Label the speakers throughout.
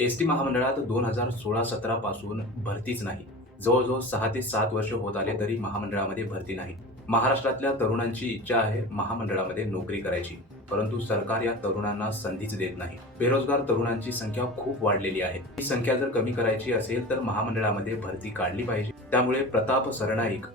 Speaker 1: S T महामंडळात दोन हजार सोळा सतरा पासून भरतीच नाही. जवळजवळ सहा ते सात वर्ष होत आले तरी महामंडळामध्ये भरती नाही. महाराष्ट्रातल्या तरुणांची इच्छा आहे महामंडळामध्ये नोकरी करायची. परंतु सरकार या तरुणांना संधीच देत नाही. बेरोजगार तरुणांची संख्या खूप वाढलेली आहे. ही संख्या जर कमी करायची असेल तर महामंडळामध्ये भरती काढली पाहिजे. त्यामुळे प्रताप सरनाईक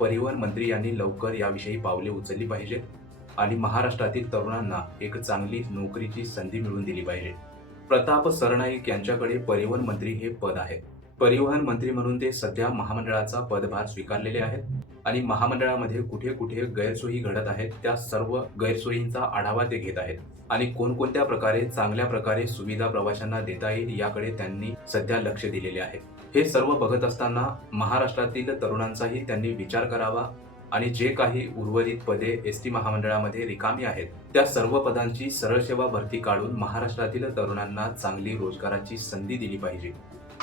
Speaker 1: परिवहन मंत्री यांनी लवकर याविषयी पावले उचलली पाहिजेत आणि महाराष्ट्रातील तरुणांना एक चांगली नोकरीची संधी मिळवून दिली पाहिजे. प्रताप सरनाईक यांच्याकडे परिवहन मंत्री हे पद आहे परिवहन मंत्री म्हणून ते सध्या महामंडळाचा पदभार स्वीकारलेले आहेत आणि महामंडळामध्ये कुठे कुठे गैरसोयी घडत आहेत त्या सर्व गैरसोयींचा आढावा ते घेत आहेत आणि कोणकोणत्या प्रकारे चांगल्या प्रकारे सुविधा प्रवाशांना देता येईल याकडे त्यांनी सध्या लक्ष दिलेले आहे. हे सर्व बघत असताना महाराष्ट्रातील तरुणांचाही त्यांनी विचार करावा आणि जे काही उर्वरित पदे एस टी महामंडळामध्ये रिकामी आहेत त्या सर्व पदांची सरळ सेवा भरती काढून महाराष्ट्रातील तरुणांना चांगली रोजगाराची संधी दिली पाहिजे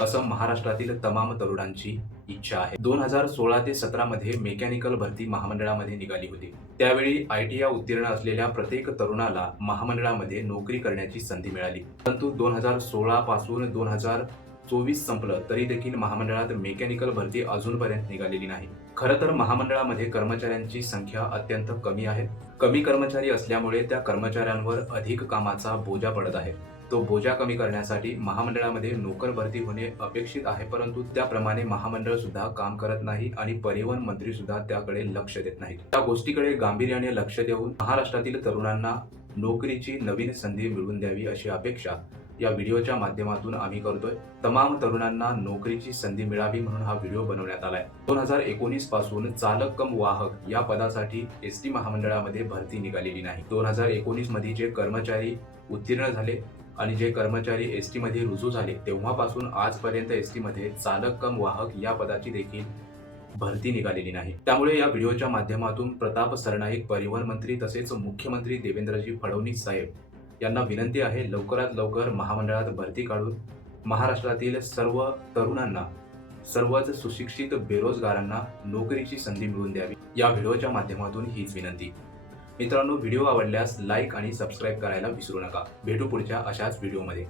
Speaker 1: असं महाराष्ट्रातील तमाम तरुणांची इच्छा आहे. दोन हजार सोळा ते सतरा मध्ये मेकॅनिकल भरती महामंडळामध्ये निघाली होती. त्यावेळी आय टी उत्तीर्ण असलेल्या प्रत्येक तरुणाला महामंडळामध्ये नोकरी करण्याची संधी मिळाली. परंतु दोन हजार सोळा पासून दोन हजार चोवीस संपलं तरी देखील महामंडळात मेकॅनिकल भरती अजूनपर्यंत निघालेली नाही. खरं तर महामंडळामध्ये कर्मचाऱ्यांची संख्या अत्यंत कमी आहे. कमी कर्मचारी असल्यामुळे त्या कर्मचाऱ्यांवर अधिक कामाचा बोजा पडत आहे. तो बोजा कमी करण्यासाठी महामंडळामध्ये नोकर भरती होणे अपेक्षित आहे परंतु त्याप्रमाणे महामंडळ सुद्धा काम करत नाही आणि परिवहन मंत्री सुद्धा त्याकडे लक्ष देत नाहीत. त्या गोष्टीकडे गांभीर्याने लक्ष देऊन महाराष्ट्रातील तरुणांना नोकरीची नवीन संधी मिळवून द्यावी अशी अपेक्षा या व्हिडिओच्या माध्यमातून आम्ही करतोय. तमाम तरुणांना नोकरीची संधी मिळावी म्हणून हा व्हिडिओ बनवण्यात आलाय. दोन हजार एकोणीसपासून चालक कम वाहक या पदासाठी एस टी महामंडळामध्ये भरती निघालेली नाही. दोन हजार एकोणीसमध्ये जे कर्मचारी उत्तीर्ण झाले आणि जे कर्मचारी एस टी मध्ये रुजू झाले तेव्हापासून आजपर्यंत एस टी मध्ये चालक कम वाहक या पदाची देखील भरती निघालेली नाही. त्यामुळे या व्हिडिओच्या माध्यमातून प्रताप सरनाईक परिवहन मंत्री तसेच मुख्यमंत्री देवेंद्रजी फडणवीस साहेब यांना विनंती आहे लवकरात लवकर महामंडळात भरती काढून महाराष्ट्रातील सर्व तरुणांना सर्वच सुशिक्षित बेरोजगारांना नोकरीची संधी मिळवून द्यावी. या व्हिडिओच्या माध्यमातून हीच विनंती. मित्रांनो व्हिडिओ आवडल्यास लाईक आणि सबस्क्राईब करायला विसरू नका. भेटू पुढच्या अशाच व्हिडिओमध्ये.